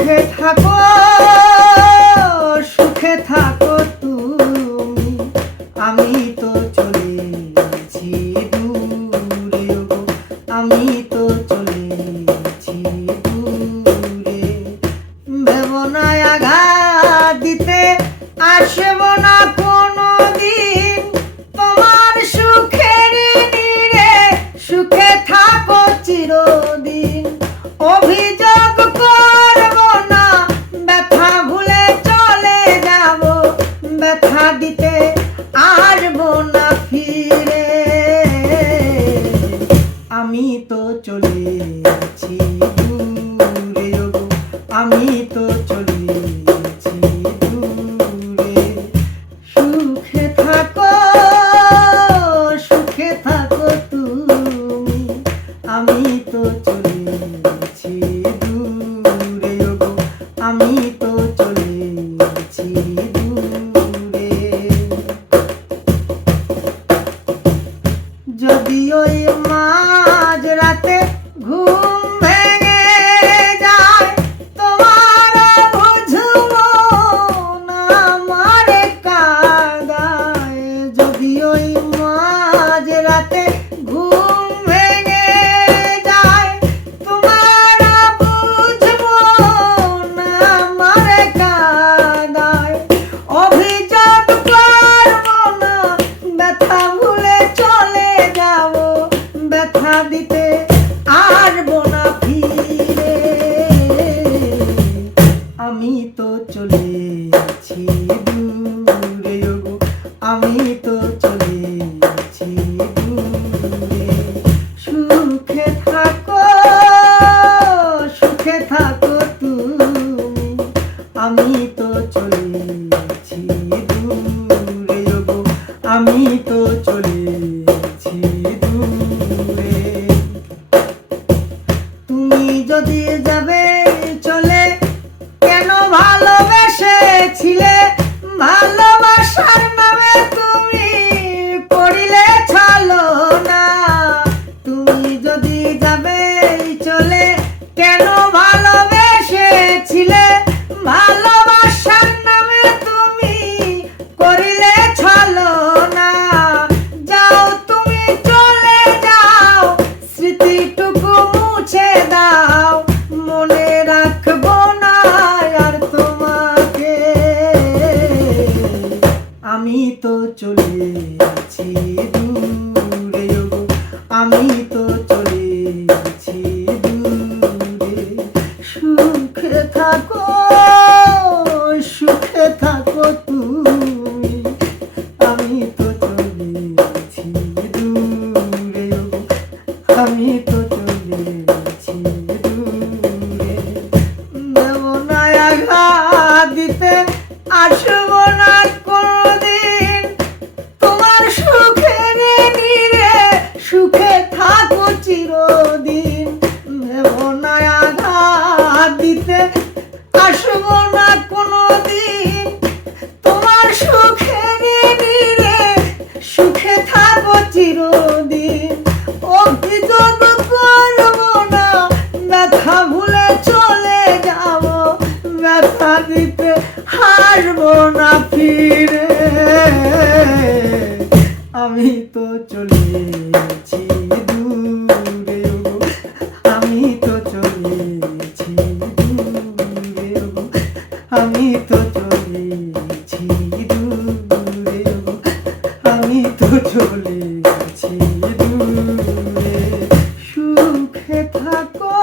সুখে থাকো, সুখে থাকো তুমি, আমি তো চলেছি দূরে গো, আমি তো চলেছি দূরে। ভেব না আঘাত দিতে আসব না কোনো দিন, তোমার সুখের নীড়ে সুখে থাকো চিরদিন। অভিযোগ করব না, ব্যথা ভুলে চলে যাব, ব্যথা দিতে আসবো না ফিরে। আমি তো চলেছি দূরে গো, আমি তো চলেছি দূরে। সুখে থাকো, সুখে থাকো তুমি, আমি তো চলেছি দূরে গো, আমি তো চলেছি দূরে। যদি ওই মাঝ রাতে ঘুম ভেঙে যায়, তোমার বুঝবো না আমার কাঁদায়। যদি ওই মাঝ রাতে ঘুম ভেঙে যায়, তোমার বুঝবো না আমার কাঁদায়। অভিযোগ করবো না, ব্যথা ভুলে চলে যাব, ব্যথা দিতে আসবো না ফিরে। আমি তো চলেছি দূরে গো, আমি তো চলেছি দূরে। সুখে থাকো, সুখে থাকো তুমি, আমি তো চলেছি দূরে গো, আমি তো চলেছি দূরে। তুমি যদি যাবে চলে, কেন ভালোবেসেছিলে, ভালোবাসার নামে তুমি করিলে ছলনা। তুমি যদি যাবে চলে, কেন ভালোবেসেছিলে, ভালোবাসার নামে তুমি করিলে ছলনা। যাও তুমি চলে যাও, স্মৃতিটুকু মুছে দাও, মনে রাখবো না আর তোমাকে। আমি তো চলেছি দূরে গো, আমি তো চলেছি দূরে। সুখে থাকো, সুখে থাকো তুমি, আমি তো চলেছি দূরে গো, আমি তো চলেছি দূরে। দেব না আঘাত দিতে আসবো না কোনদিন, তোমার সুখের নীড়ে সুখে থাকো চিরদিন। দেব না আঘাত দিতে আসবো না কোনদিন, তোমার সুখের নীড়ে সুখে থাকো চিরদিন। অভিযোগ করবো না, ব্যথা ভুলে চলে যাব, ব্যথা দিতে হাসবো না ফিরে। আমি তো চলেছি দূরে গো, আমি তো চলেছি দূরে গো, আমি তো চলেছি দূরে গো, আমি তো চলেছি দূরে। সুখে থাকো।